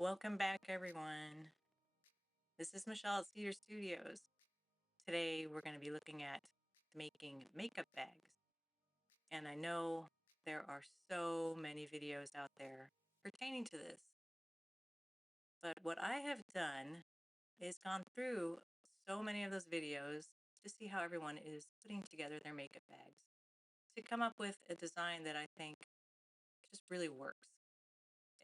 Welcome back, everyone. This is Michele at Cedar Studios. Today we're going to be looking at making makeup bags. And I know there are so many videos out there pertaining to this. But what I have done is gone through so many of those videos to see how everyone is putting together their makeup bags to come up with a design that I think just really works.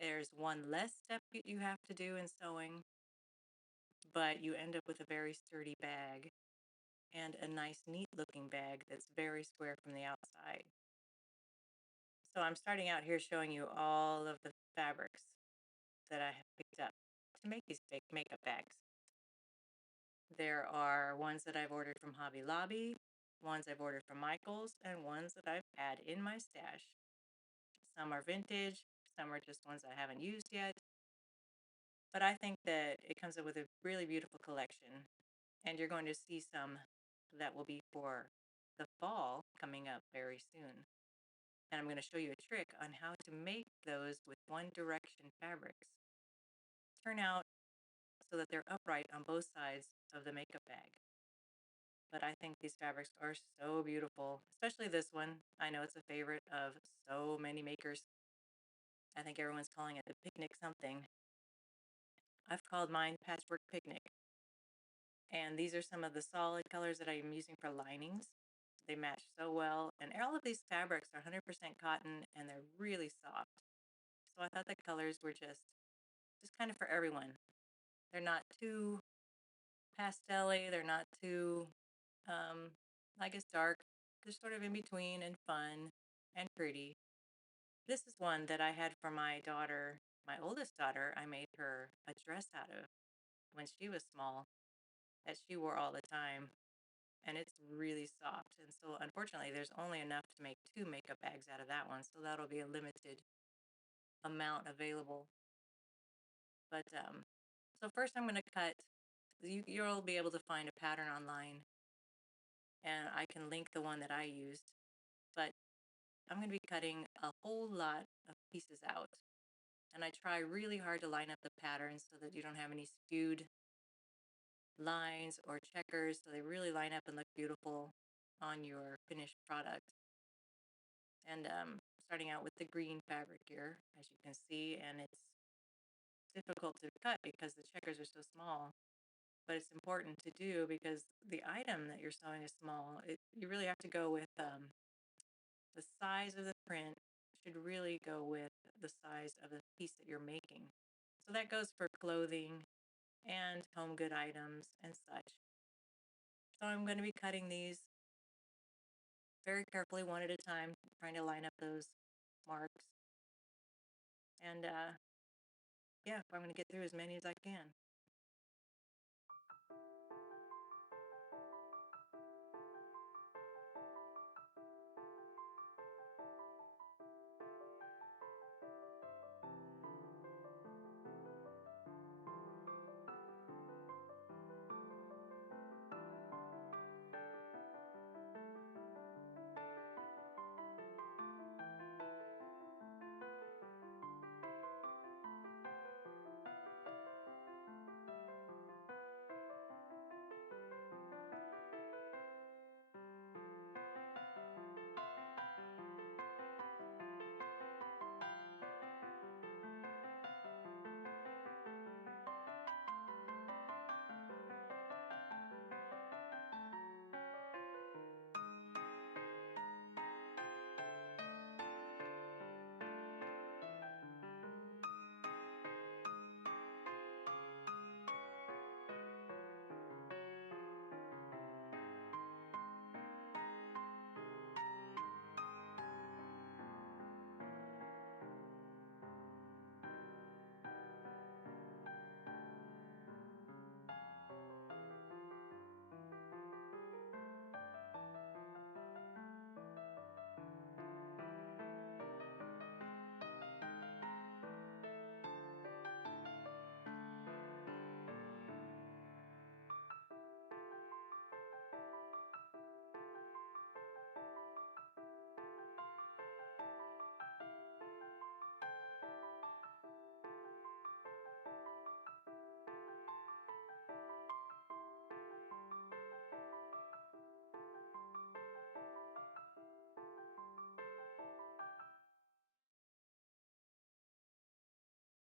There's one less step you have to do in sewing, but you end up with a very sturdy bag and a nice neat looking bag that's very square from the outside. So I'm starting out here showing you all of the fabrics that I have picked up to make these big makeup bags. There are ones that I've ordered from Hobby Lobby, ones I've ordered from Michael's, and ones that I've had in my stash. Some are vintage, some are just ones I haven't used yet. But I think that it comes up with a really beautiful collection. And you're going to see some that will be for the fall coming up very soon. And I'm going to show you a trick on how to make those with One Direction fabrics turn out so that they're upright on both sides of the makeup bag. But I think these fabrics are so beautiful, especially this one. I know it's a favorite of so many makers. I think everyone's calling it the picnic something. I've called mine Patchwork Picnic. And these are some of the solid colors that I'm using for linings. They match so well. And all of these fabrics are 100% cotton and they're really soft. So I thought the colors were just kind of for everyone. They're not too pastel-y, they're not too, I guess, dark. They're sort of in between and fun and pretty. This is one that I had for my daughter, my oldest daughter. I made her a dress out of when she was small that she wore all the time. And it's really soft. And so unfortunately, there's only enough to make 2 makeup bags out of that one. So that'll be a limited amount available. But so first I'm going to cut. You'll be able to find a pattern online, and I can link the one that I used. But I'm going to be cutting a whole lot of pieces out. And I try really hard to line up the patterns so that you don't have any skewed lines or checkers. So they really line up and look beautiful on your finished product. And starting out with the green fabric here, as you can see, and it's difficult to cut because the checkers are so small. But it's important to do because the item that you're sewing is small. You really have to go with the size of the print should really go with the size of the piece that you're making. So that goes for clothing and home good items and such. So I'm going to be cutting these very carefully, one at a time, trying to line up those marks. And yeah, I'm going to get through as many as I can.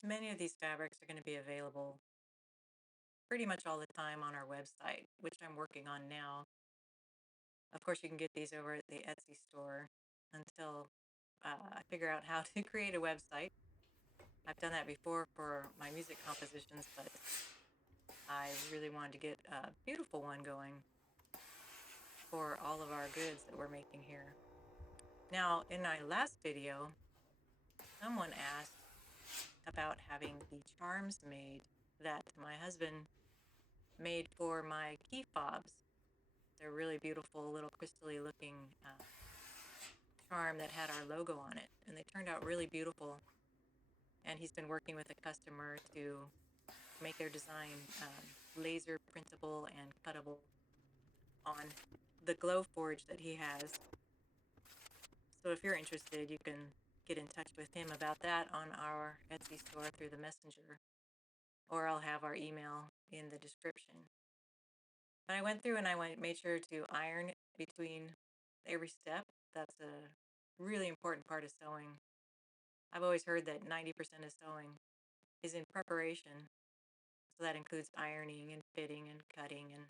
Many of these fabrics are going to be available pretty much all the time on our website, which I'm working on now. Of course, you can get these over at the Etsy store until I figure out how to create a website. I've done that before for my music compositions, but I really wanted to get a beautiful one going for all of our goods that we're making here. Now, in my last video, someone asked about having the charms made that my husband made for my key fobs. They're really beautiful, little crystally looking charm that had our logo on it, and they turned out really beautiful. And he's been working with a customer to make their design laser printable and cuttable on the glow forge that he has. So if you're interested, you can get in touch with him about that on our Etsy store through the messenger, or I'll have our email in the description. But I went through and made sure to iron between every step. That's a really important part of sewing. I've always heard that 90% of sewing is in preparation. So that includes ironing and fitting and cutting, and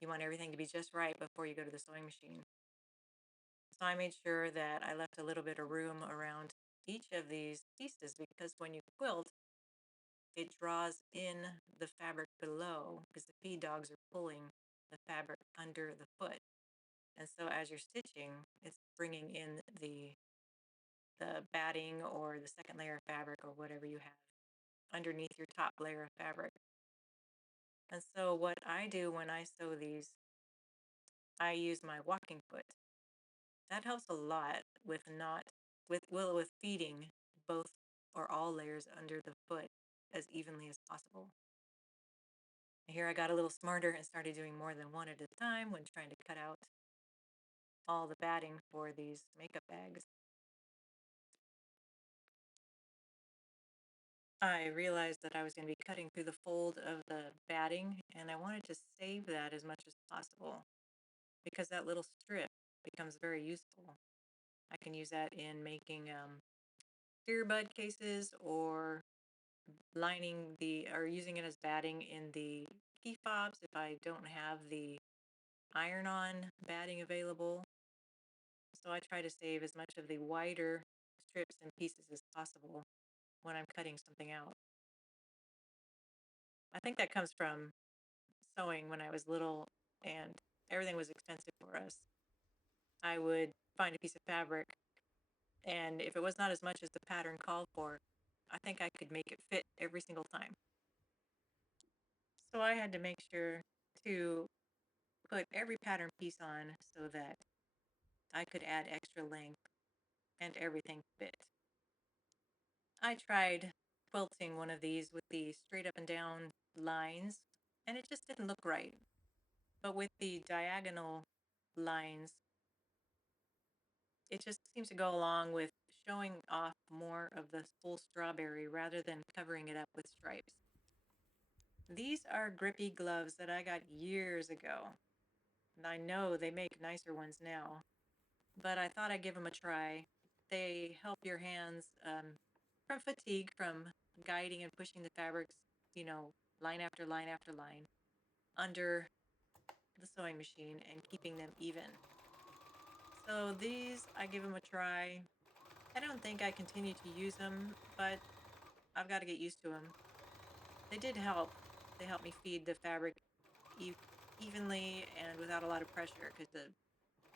you want everything to be just right before you go to the sewing machine. So I made sure that I left a little bit of room around each of these pieces, because when you quilt, it draws in the fabric below because the feed dogs are pulling the fabric under the foot. And so as you're stitching, it's bringing in the batting or the second layer of fabric or whatever you have underneath your top layer of fabric. And so what I do when I sew these, I use my walking foot. That helps a lot with feeding both or all layers under the foot as evenly as possible. Here I got a little smarter and started doing more than one at a time when trying to cut out all the batting for these makeup bags. I realized that I was going to be cutting through the fold of the batting, and I wanted to save that as much as possible because that little strip becomes very useful. I can use that in making earbud cases, or using it as batting in the key fobs if I don't have the iron-on batting available. So I try to save as much of the wider strips and pieces as possible when I'm cutting something out. I think that comes from sewing when I was little and everything was expensive for us. I would find a piece of fabric, and if it was not as much as the pattern called for, I think I could make it fit every single time. So I had to make sure to put every pattern piece on so that I could add extra length and everything fit. I tried quilting one of these with the straight up and down lines, and it just didn't look right. But with the diagonal lines, it just seems to go along with showing off more of the full strawberry rather than covering it up with stripes. These are grippy gloves that I got years ago, and I know they make nicer ones now, but I thought I'd give them a try. They help your hands from fatigue, from guiding and pushing the fabrics, line after line after line under the sewing machine and keeping them even. So these, I give them a try. I don't think I continue to use them, but I've got to get used to them. They did help. They helped me feed the fabric evenly and without a lot of pressure because the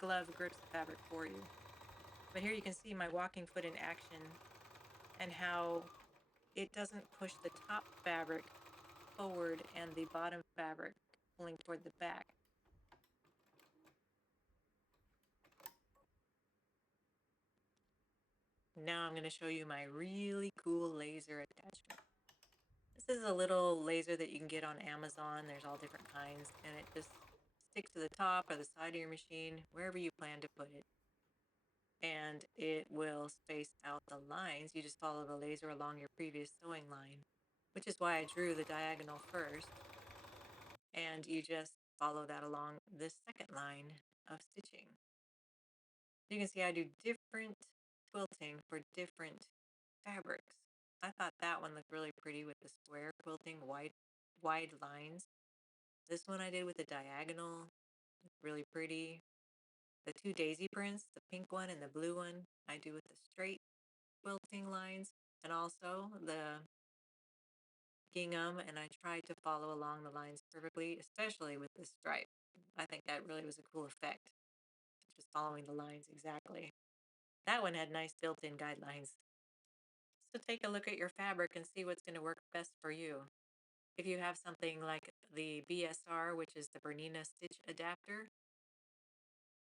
glove grips the fabric for you. But here you can see my walking foot in action and how it doesn't push the top fabric forward and the bottom fabric pulling toward the back. Now I'm going to show you my really cool laser attachment. This is a little laser that you can get on Amazon. There's all different kinds, and it just sticks to the top or the side of your machine, wherever you plan to put it. And it will space out the lines. You just follow the laser along your previous sewing line, which is why I drew the diagonal first. And you just follow that along this second line of stitching. You can see I do different quilting for different fabrics. I thought that one looked really pretty with the square quilting, wide lines. This one I did with the diagonal, really pretty. The two daisy prints, the pink one and the blue one, I do with the straight quilting lines, and also the gingham, and I tried to follow along the lines perfectly, especially with this stripe. I think that really was a cool effect, just following the lines exactly. That one had nice built-in guidelines. So take a look at your fabric and see what's going to work best for you. If you have something like the BSR, which is the Bernina Stitch Adapter,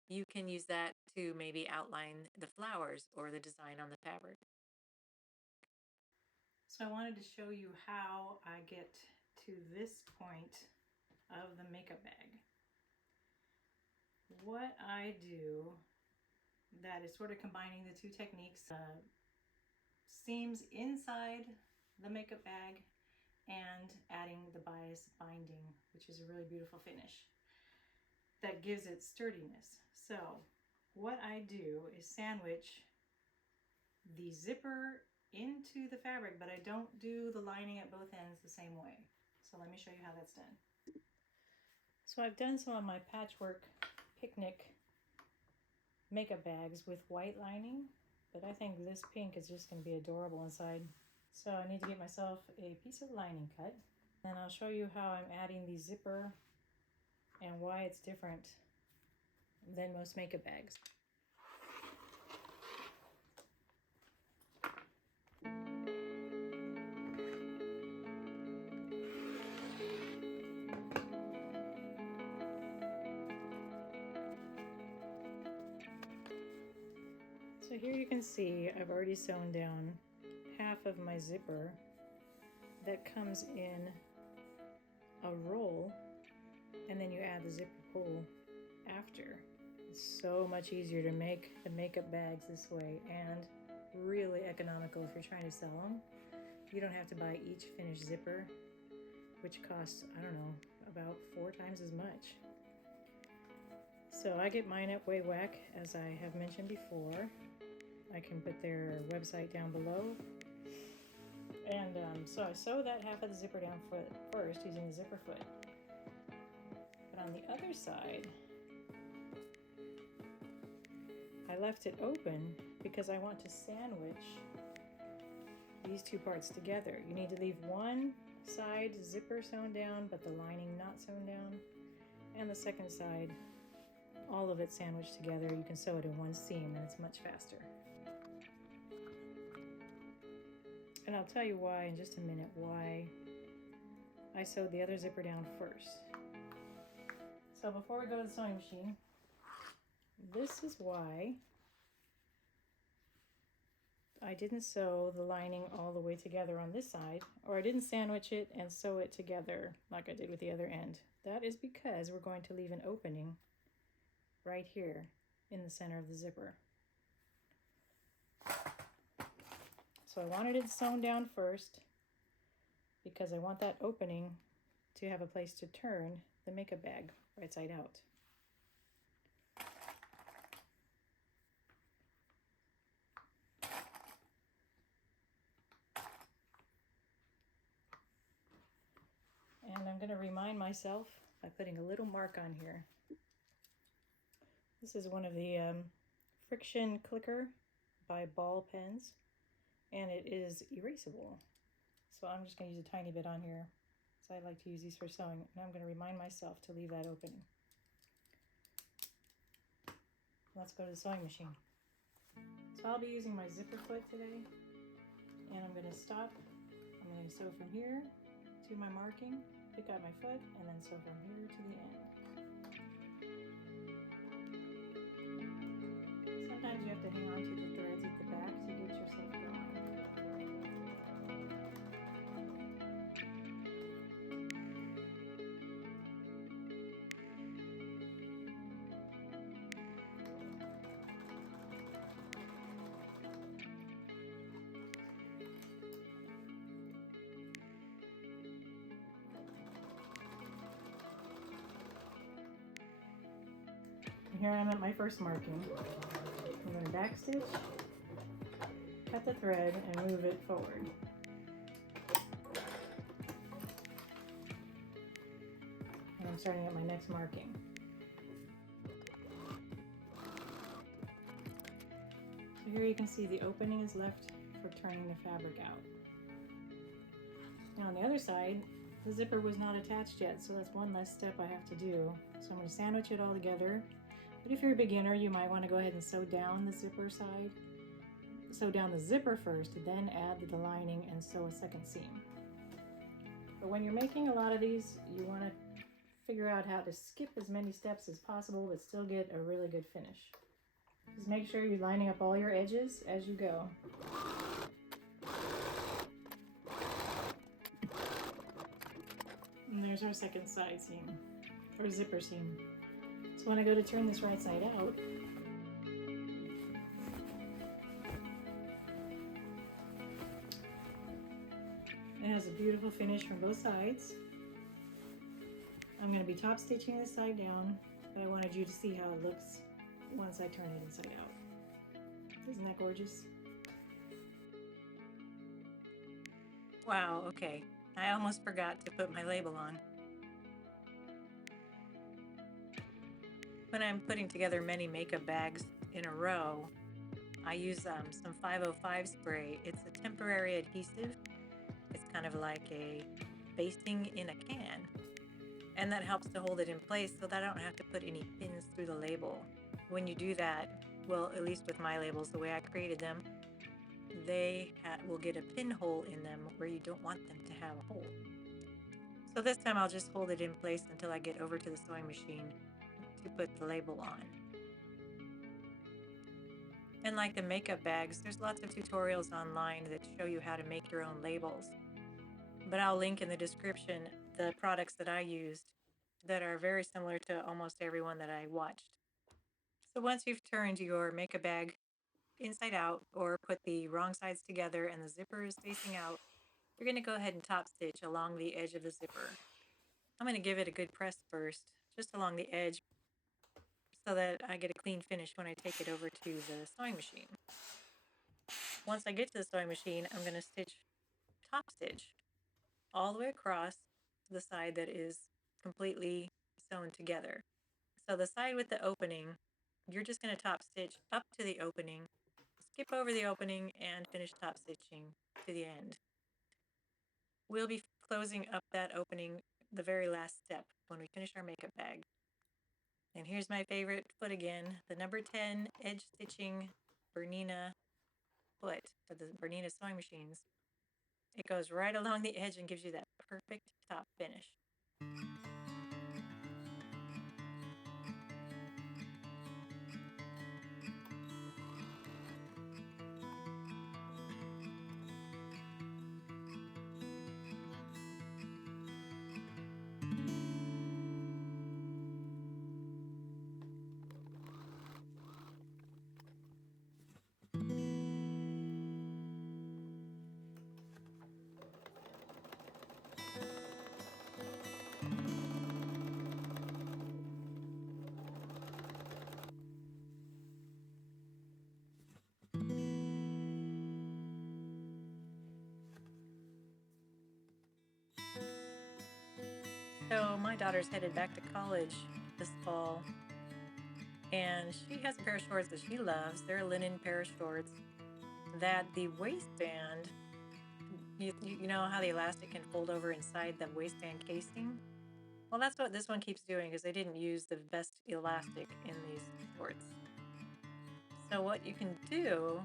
you can use that to maybe outline the flowers or the design on the fabric. So I wanted to show you how I get to this point of the makeup bag. What I do that is sort of combining the two techniques, seams inside the makeup bag and adding the bias binding, which is a really beautiful finish that gives it sturdiness. So what I do is sandwich the zipper into the fabric, but I don't do the lining at both ends the same way. So let me show you how that's done. So I've done some of my patchwork picnic makeup bags with white lining, but I think this pink is just going to be adorable inside. So I need to get myself a piece of lining cut, and I'll show you how I'm adding the zipper and why it's different than most makeup bags. So here you can see I've already sewn down half of my zipper that comes in a roll, and then you add the zipper pull after. It's so much easier to make the makeup bags this way, and really economical if you're trying to sell them. You don't have to buy each finished zipper, which costs, I don't know, about 4 times as much. So I get mine at Wokoek, as I have mentioned before. I can put their website down below. And so I sew that half of the zipper down first using the zipper foot. But on the other side, I left it open because I want to sandwich these two parts together. You need to leave one side zipper sewn down, but the lining not sewn down, and the second side, all of it sandwiched together. You can sew it in one seam and it's much faster. And I'll tell you why in just a minute, why I sewed the other zipper down first. So before we go to the sewing machine, this is why I didn't sew the lining all the way together on this side, or I didn't sandwich it and sew it together like I did with the other end. That is because we're going to leave an opening right here in the center of the zipper. So I wanted it sewn down first because I want that opening to have a place to turn the makeup bag right side out. And I'm going to remind myself by putting a little mark on here. This is one of the friction clicker by Ball pens, and it is erasable. So I'm just going to use a tiny bit on here. So I like to use these for sewing, and I'm going to remind myself to leave that opening. Let's go to the sewing machine. So I'll be using my zipper foot today, and I'm going to stop. I'm going to sew from here to my marking, pick out my foot, and then sew from here to the end. Sometimes you have to hang on to the threads at the back to get yourself going. Here I'm at my first marking. I'm going to backstitch, cut the thread, and move it forward. I'm starting at my next marking. So here you can see the opening is left for turning the fabric out. Now on the other side, the zipper was not attached yet, so that's one less step I have to do. So I'm going to sandwich it all together. But if you're a beginner, you might want to go ahead and sew down the zipper side. Sew down the zipper first, then add the lining and sew a second seam. But when you're making a lot of these, you want to figure out how to skip as many steps as possible but still get a really good finish. Just make sure you're lining up all your edges as you go. And there's our second side seam, or zipper seam. So when I go to turn this right side out, it has a beautiful finish from both sides. I'm going to be top stitching this side down, but I wanted you to see how it looks once I turn it inside out. Isn't that gorgeous? Wow, okay. I almost forgot to put my label on. When I'm putting together many makeup bags in a row, I use some 505 spray. It's a temporary adhesive. It's kind of like a basting in a can. And that helps to hold it in place so that I don't have to put any pins through the label. When you do that, well, at least with my labels, the way I created them, they will get a pinhole in them where you don't want them to have a hole. So this time I'll just hold it in place until I get over to the sewing machine to put the label on. And like the makeup bags, there's lots of tutorials online that show you how to make your own labels. But I'll link in the description the products that I used that are very similar to almost everyone that I watched. So once you've turned your makeup bag inside out or put the wrong sides together and the zipper is facing out, you're going to go ahead and top stitch along the edge of the zipper. I'm going to give it a good press first, just along the edge, so that I get a clean finish when I take it over to the sewing machine. Once I get to the sewing machine, I'm going to stitch top stitch all the way across the side that is completely sewn together. So the side with the opening, you're just going to top stitch up to the opening, skip over the opening, and finish top stitching to the end. We'll be closing up that opening the very last step when we finish our makeup bag. And here's my favorite foot again, the number 10 edge stitching Bernina foot for the Bernina sewing machines. It goes right along the edge and gives you that perfect top finish. So my daughter's headed back to college this fall, and she has a pair of shorts that she loves. They're a linen pair of shorts that the waistband, you know how the elastic can fold over inside the waistband casing? Well, that's what this one keeps doing, because they didn't use the best elastic in these shorts. So what you can do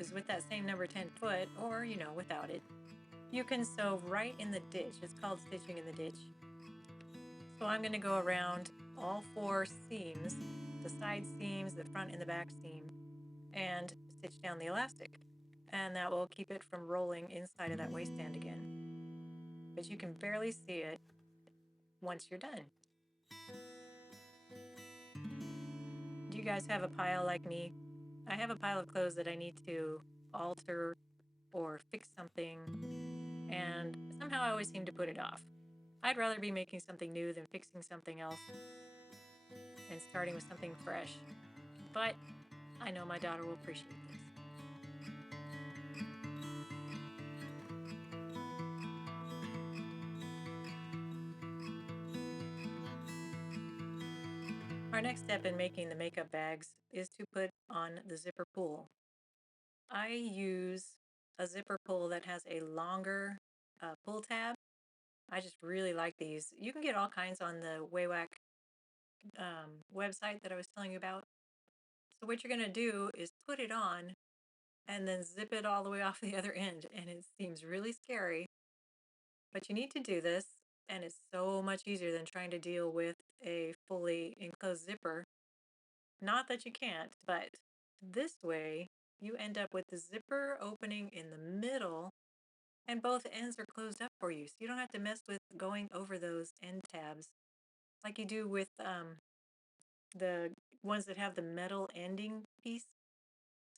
is with that same number 10 foot, or without it, you can sew right in the ditch. It's called stitching in the ditch. So I'm going to go around all 4 seams, the side seams, the front and the back seam, and stitch down the elastic. And that will keep it from rolling inside of that waistband again. But you can barely see it once you're done. Do you guys have a pile like me? I have a pile of clothes that I need to alter or fix something, and somehow I always seem to put it off. I'd rather be making something new than fixing something else and starting with something fresh. But I know my daughter will appreciate this. next step in making the makeup bags is to put on the zipper pull. I use a zipper pull that has a longer pull tab. I just really like these. You can get all kinds on the Waywack website that I was telling you about. So what you're going to do is put it on and then zip it all the way off the other end. And it seems really scary, but you need to do this. And it's so much easier than trying to deal with a fully enclosed zipper. Not that you can't, but this way you end up with the zipper opening in the middle and both ends are closed up for you. So you don't have to mess with going over those end tabs like you do with the ones that have the metal ending piece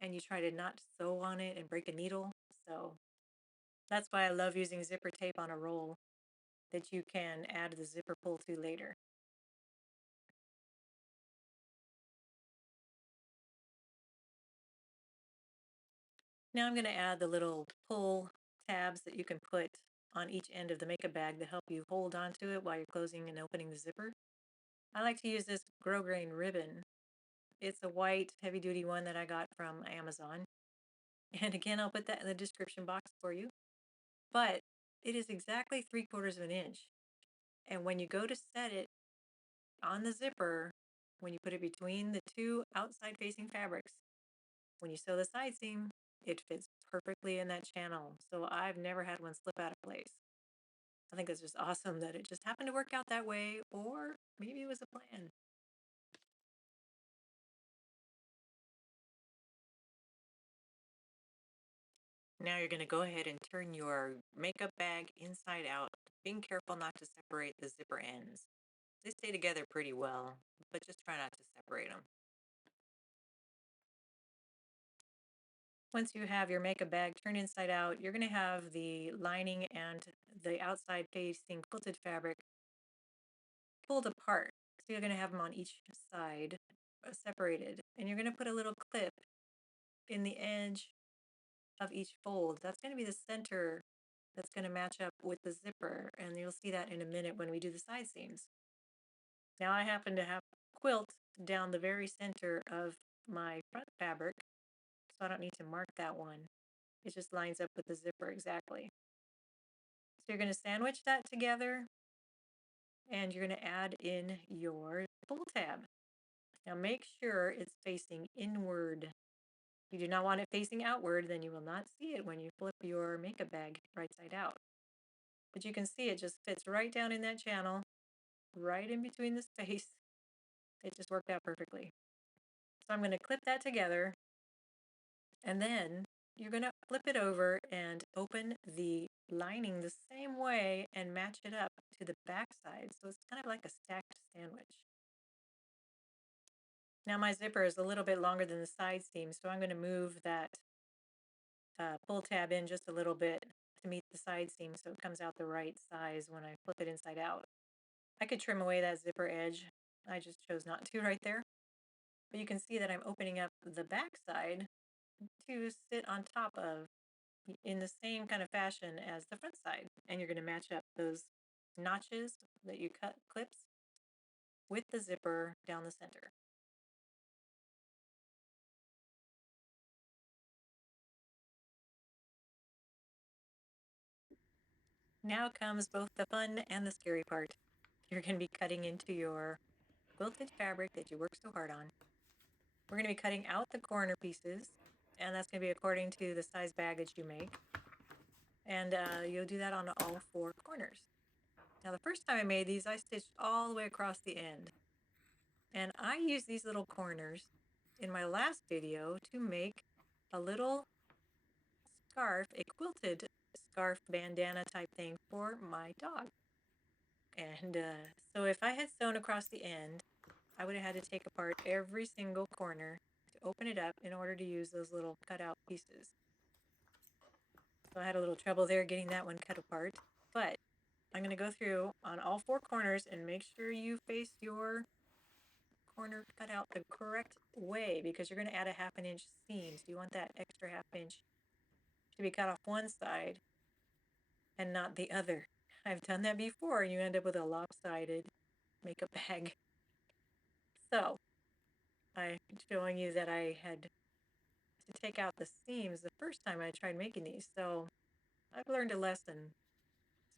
and you try to not sew on it and break a needle. So that's why I love using zipper tape on a roll that you can add the zipper pull to later. Now I'm going to add the little pull tabs that you can put on each end of the makeup bag to help you hold on to it while you're closing and opening the zipper. I like to use this grosgrain ribbon. It's a white heavy duty one that I got from Amazon. And again, I'll put that in the description box for you. But it is exactly 3/4 of an inch. And when you go to set it on the zipper, when you put it between the two outside facing fabrics, when you sew the side seam, it fits perfectly in that channel. So I've never had one slip out of place. I think it's just awesome that it just happened to work out that way, or maybe it was a plan. Now you're going to go ahead and turn your makeup bag inside out, being careful not to separate the zipper ends. They stay together pretty well, but just try not to separate them. Once you have your makeup bag turned inside out, you're going to have the lining and the outside facing quilted fabric pulled apart. So you're going to have them on each side separated. And you're going to put a little clip in the edge of each fold. That's going to be the center that's going to match up with the zipper. And you'll see that in a minute when we do the side seams. Now I happen to have quilt down the very center of my front fabric, so I don't need to mark that one. It just lines up with the zipper exactly. So you're going to sandwich that together and you're going to add in your pull tab. Now make sure it's facing inward. You do not want it facing outward, then you will not see it when you flip your makeup bag right side out. But you can see it just fits right down in that channel, right in between the space. It just worked out perfectly. So I'm going to clip that together and then you're going to flip it over and open the lining the same way and match it up to the back side. So it's kind of like a stacked sandwich. Now my zipper is a little bit longer than the side seam, so I'm going to move that pull tab in just a little bit to meet the side seam so it comes out the right size when I flip it inside out. I could trim away that zipper edge. I just chose not to right there. But you can see that I'm opening up the back side to sit on top of in the same kind of fashion as the front side. And you're going to match up those notches that you cut clips with the zipper down the center. Now comes both the fun and the scary part. You're going to be cutting into your quilted fabric that you worked so hard on. We're going to be cutting out the corner pieces, and that's going to be according to the size bag that you make. And you'll do that on all 4 corners. Now the first time I made these, I stitched all the way across the end. And I used these little corners in my last video to make a little scarf, a quilted scarf bandana type thing for my dog. And so if I had sewn across the end, I would have had to take apart every single corner to open it up in order to use those little cutout pieces. So I had a little trouble there getting that one cut apart, but I'm going to go through on all 4 corners and make sure you face your corner cut out the correct way because you're going to add a 1/2 inch seam. So you want that extra 1/2 inch to be cut off one side and not the other. I've done that before and you end up with a lopsided makeup bag. So I'm showing you that I had to take out the seams the first time I tried making these. So I've learned a lesson.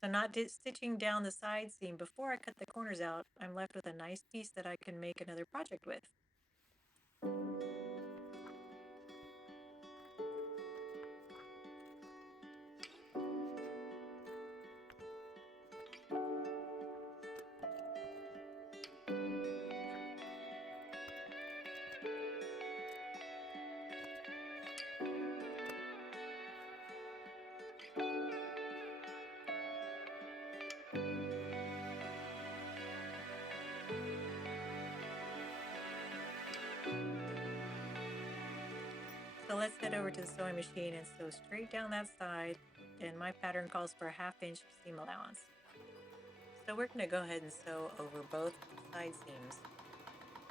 So not stitching down the side seam before I cut the corners out, I'm left with a nice piece that I can make another project with. So let's head over to the sewing machine and sew straight down that side, and my pattern calls for a 1/2 inch seam allowance. So we're going to go ahead and sew over both side seams.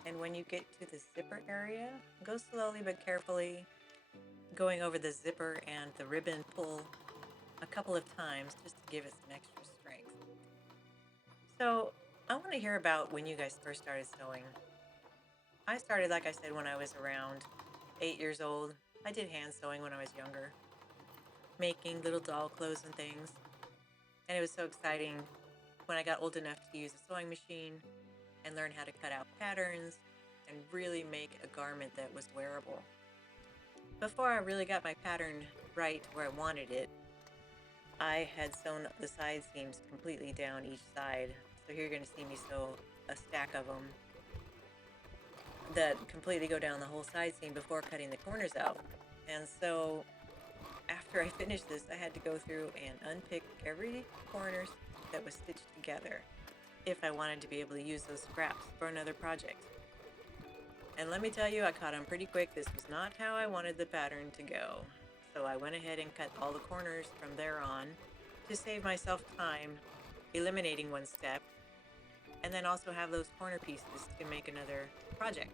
And when you get to the zipper area, go slowly but carefully, going over the zipper and the ribbon pull a couple of times just to give it some extra strength. So I want to hear about when you guys first started sewing. I started, like I said, when I was around 8 years old. I did hand sewing when I was younger, making little doll clothes and things. And it was so exciting when I got old enough to use a sewing machine and learn how to cut out patterns and really make a garment that was wearable. Before I really got my pattern right where I wanted it, I had sewn the side seams completely down each side. So here you're going to see me sew a stack of them that completely go down the whole side seam before cutting the corners out. And so after I finished this, I had to go through and unpick every corner that was stitched together if I wanted to be able to use those scraps for another project. And let me tell you, I caught on pretty quick. This was not how I wanted the pattern to go. So I went ahead and cut all the corners from there on to save myself time, eliminating one step, and then also have those corner pieces to make another project.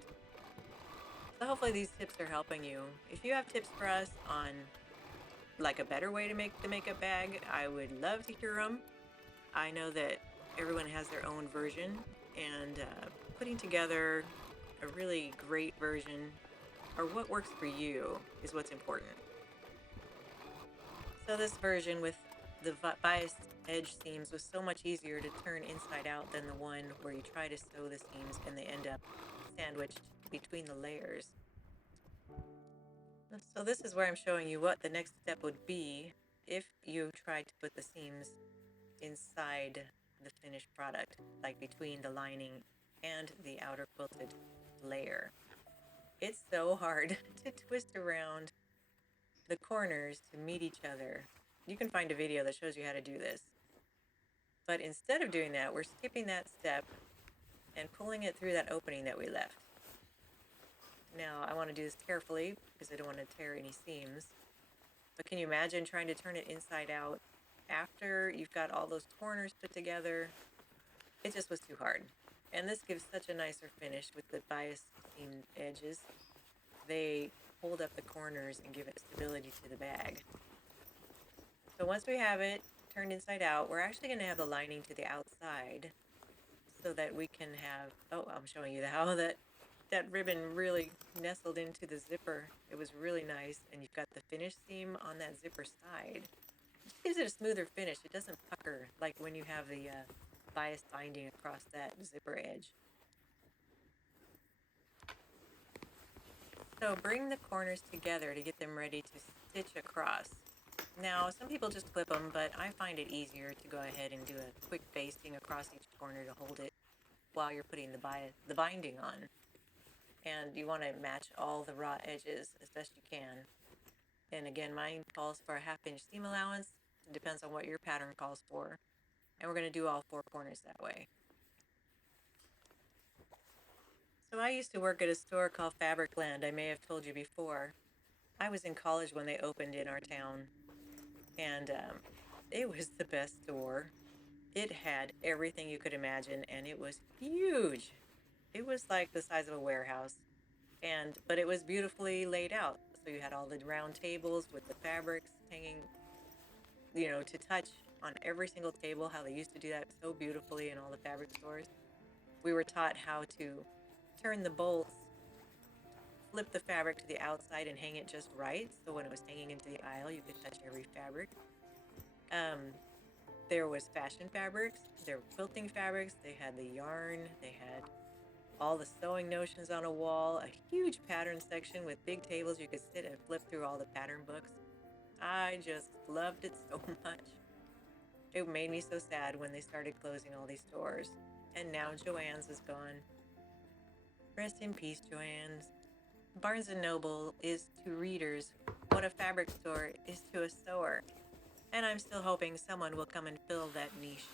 So hopefully these tips are helping you. If you have tips for us on like a better way to make the makeup bag, I would love to hear them. I know that everyone has their own version, and putting together a really great version or what works for you is what's important. So this version with the biased edge seams was so much easier to turn inside out than the one where you try to sew the seams and they end up sandwiched between the layers. So this is where I'm showing you what the next step would be if you tried to put the seams inside the finished product, like between the lining and the outer quilted layer. It's so hard to twist around the corners to meet each other. You can find a video that shows you how to do this. But instead of doing that, we're skipping that step and pulling it through that opening that we left. Now, I want to do this carefully because I don't want to tear any seams. But can you imagine trying to turn it inside out after you've got all those corners put together? It just was too hard. And this gives such a nicer finish with the biased seam edges. They hold up the corners and give it stability to the bag. So once we have it turned inside out, we're actually going to have the lining to the outside so that we can have, oh, I'm showing you how that ribbon really nestled into the zipper. It was really nice, and you've got the finished seam on that zipper side. It just gives it a smoother finish. It doesn't pucker like when you have the biased binding across that zipper edge. So bring the corners together to get them ready to stitch across. Now, some people just clip them, but I find it easier to go ahead and do a quick basting across each corner to hold it while you're putting the binding on. And you want to match all the raw edges as best you can. And again, mine calls for a 1/2 inch seam allowance. It depends on what your pattern calls for. And we're going to do all 4 corners that way. So I used to work at a store called Fabricland. I may have told you before. I was in college when they opened in our town. And it was the best store. It had everything you could imagine, and it was huge. It was like the size of a warehouse, but it was beautifully laid out. So you had all the round tables with the fabrics hanging, to touch on every single table, how they used to do that so beautifully in all the fabric stores. We were taught how to turn the bolts, flip the fabric to the outside and hang it just right. So when it was hanging into the aisle, you could touch every fabric. There was fashion fabrics, there were quilting fabrics, they had the yarn, they had all the sewing notions on a wall, a huge pattern section with big tables you could sit and flip through all the pattern books. I just loved it so much. It made me so sad when they started closing all these stores. And now Joann's is gone. Rest in peace, Joann's. Barnes & Noble is to readers what a fabric store is to a sewer. And I'm still hoping someone will come and fill that niche.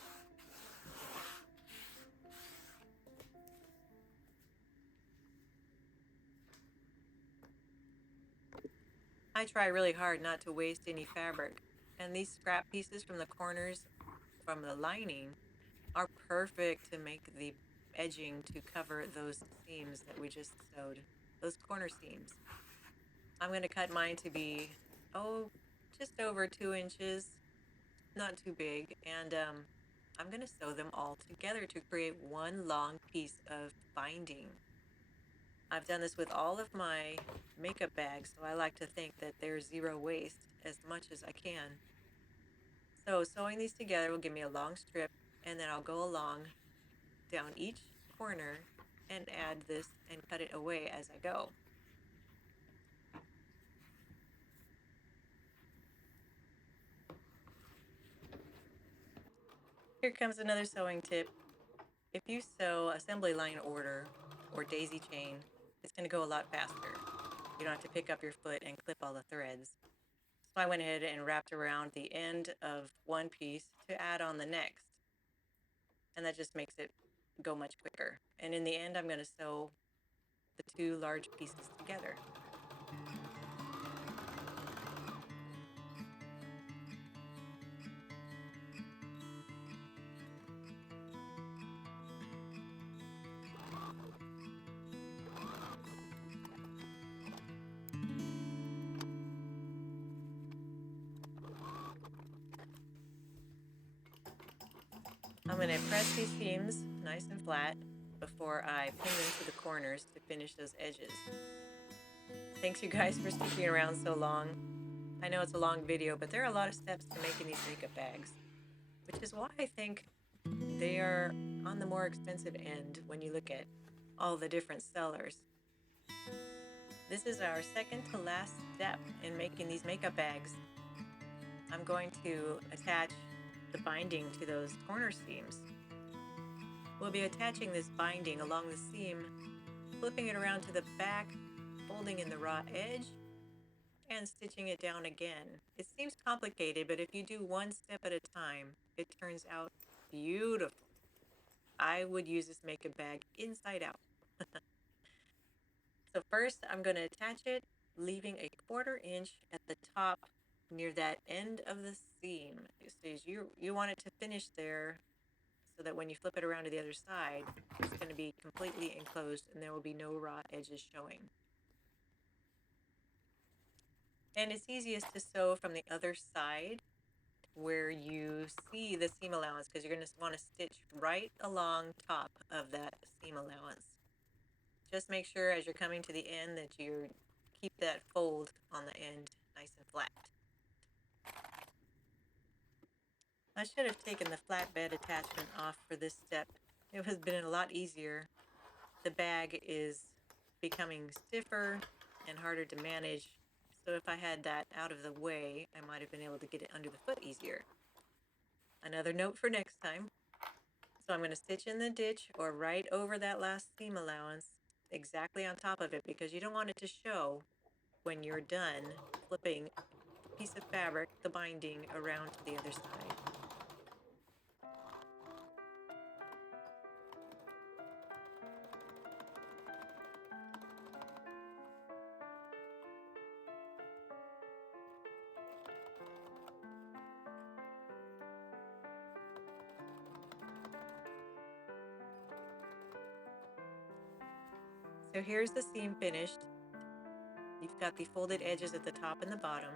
I try really hard not to waste any fabric, and these scrap pieces from the corners from the lining are perfect to make the edging to cover those seams that we just sewed, those corner seams. I'm going to cut mine to be, just over 2 inches, not too big, and I'm going to sew them all together to create one long piece of binding. I've done this with all of my makeup bags, so I like to think that there's zero waste as much as I can. So sewing these together will give me a long strip, and then I'll go along down each corner and add this and cut it away as I go. Here comes another sewing tip. If you sew assembly line order or daisy chain, it's going to go a lot faster. You don't have to pick up your foot and clip all the threads. So I went ahead and wrapped around the end of one piece to add on the next. And that just makes it go much quicker. And in the end, I'm going to sew the two large pieces together. I'm going to press these seams nice and flat before I pin them to the corners to finish those edges. Thanks you guys for sticking around so long. I know it's a long video, but there are a lot of steps to making these makeup bags, which is why I think they are on the more expensive end when you look at all the different sellers. This is our second to last step in making these makeup bags. I'm going to attach the binding to those corner seams. We'll be attaching this binding along the seam, flipping it around to the back, folding in the raw edge, and stitching it down again. It seems complicated, but if you do one step at a time, it turns out beautiful. I would use this makeup bag inside out. So first, I'm going to attach it, leaving a 1/4 inch at the top near that end of the seam. You want it to finish there so that when you flip it around to the other side, it's going to be completely enclosed and there will be no raw edges showing. And it's easiest to sew from the other side where you see the seam allowance, because you're going to want to stitch right along top of that seam allowance. Just make sure as you're coming to the end that you keep that fold on the end nice and flat. I should have taken the flatbed attachment off for this step. It has been a lot easier. The bag is becoming stiffer and harder to manage, so if I had that out of the way, I might have been able to get it under the foot easier. Another note for next time. So I'm going to stitch in the ditch or right over that last seam allowance, exactly on top of it, because you don't want it to show when you're done flipping a piece of fabric, the binding, around to the other side. So here's the seam finished. You've got the folded edges at the top and the bottom,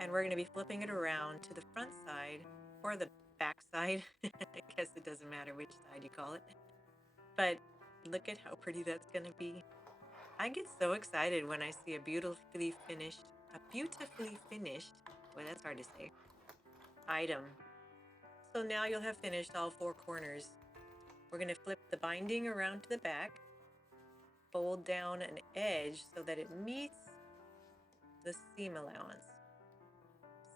and we're going to be flipping it around to the front side or the back side. I guess it doesn't matter which side you call it. But Look at how pretty that's gonna be. I get so excited when I see a beautifully finished, well, that's hard to say, item. So now you'll have finished all 4 corners. We're gonna flip the binding around to the back, fold down an edge so that it meets the seam allowance.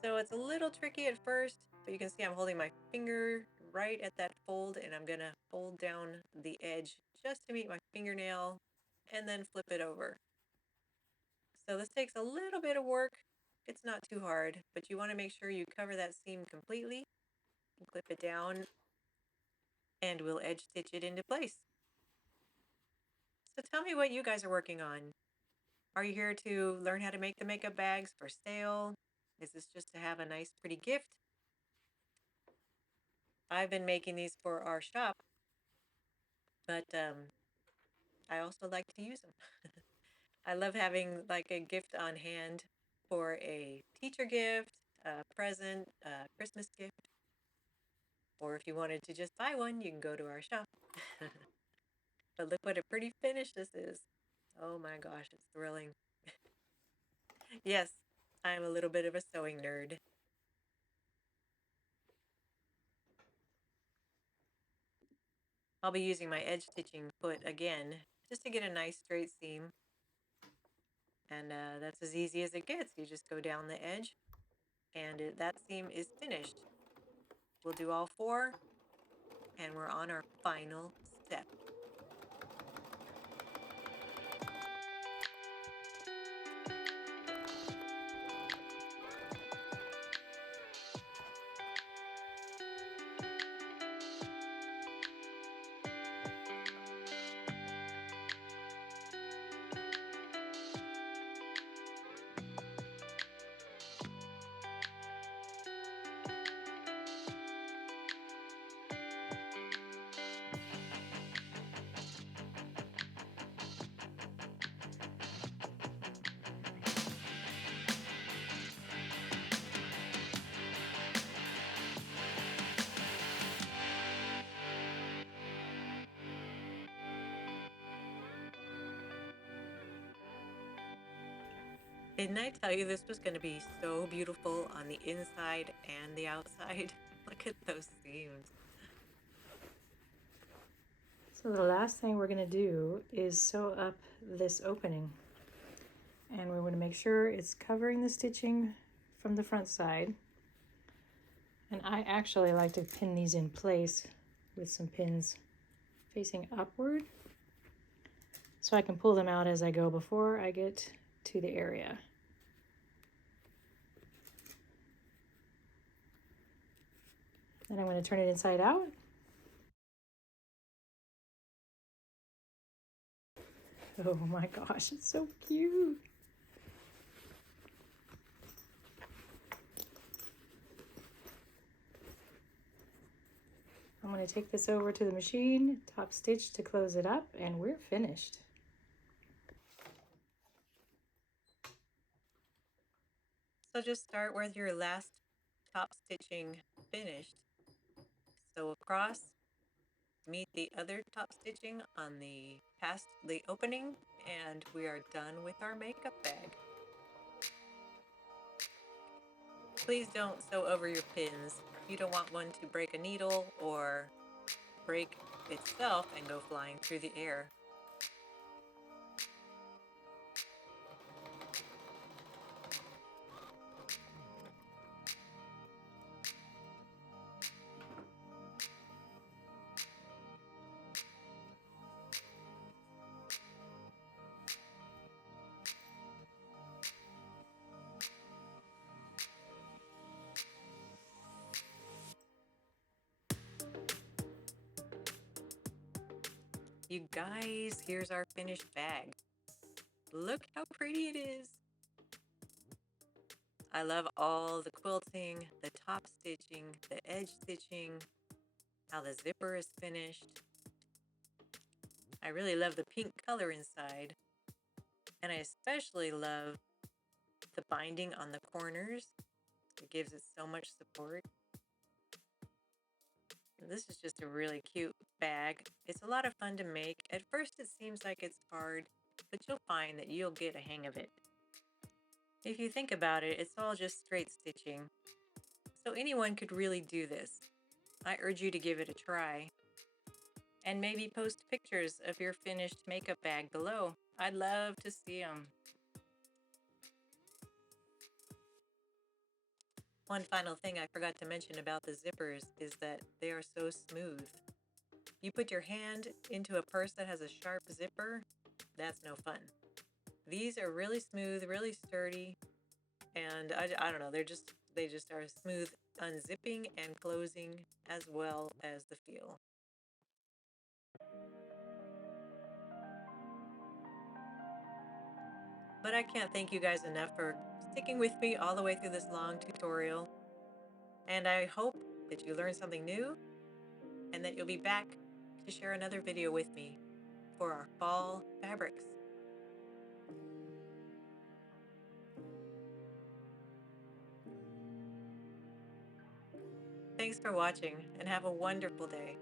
So it's a little tricky at first, but you can see I'm holding my finger right at that fold, and I'm gonna fold down the edge just to meet my fingernail and then flip it over. So this takes a little bit of work. It's not too hard, but you want to make sure you cover that seam completely and clip it down, and we'll edge stitch it into place. So tell me what you guys are working on. Are you here to learn how to make the makeup bags for sale? Is this just to have a nice pretty gift? I've been making these for our shop, but I also like to use them. I love having like a gift on hand for a teacher gift, a present, a Christmas gift, or if you wanted to just buy one, you can go to our shop. But look what a pretty finish this is. Oh my gosh, it's thrilling. Yes, I'm a little bit of a sewing nerd. I'll be using my edge stitching foot again, just to get a nice straight seam. And that's as easy as it gets. You just go down the edge, and that seam is finished. We'll do all 4, and we're on our final step. Didn't I tell you this was going to be so beautiful on the inside and the outside? Look at those seams. So the last thing we're going to do is sew up this opening. And we want to make sure it's covering the stitching from the front side. And I actually like to pin these in place with some pins facing upward, so I can pull them out as I go before I get to the area. Then I'm going to turn it inside out. Oh my gosh, it's so cute. I'm going to take this over to the machine, top stitch to close it up, and we're finished. So just start with your last top stitching finished. Sew across, meet the other top stitching on the past the opening, and we are done with our makeup bag. Please don't sew over your pins. You don't want one to break a needle or break itself and go flying through the air. You guys, here's our finished bag. Look how pretty it is. I love all the quilting, the top stitching, the edge stitching, how the zipper is finished. I really love the pink color inside. And I especially love the binding on the corners. It gives it so much support. This is just a really cute bag. It's a lot of fun to make. At first it seems like it's hard, but you'll find that you'll get a hang of it. If you think about it, it's all just straight stitching. So anyone could really do this. I urge you to give it a try. And maybe post pictures of your finished makeup bag below. I'd love to see them. One final thing I forgot to mention about the zippers is that they are so smooth. You put your hand into a purse that has a sharp zipper, that's no fun. These are really smooth, really sturdy, and I don't know, they just are smooth unzipping and closing as well as the feel. But I can't thank you guys enough for sticking with me all the way through this long tutorial. And I hope that you learned something new and that you'll be back to share another video with me for our fall fabrics. Thanks for watching and have a wonderful day.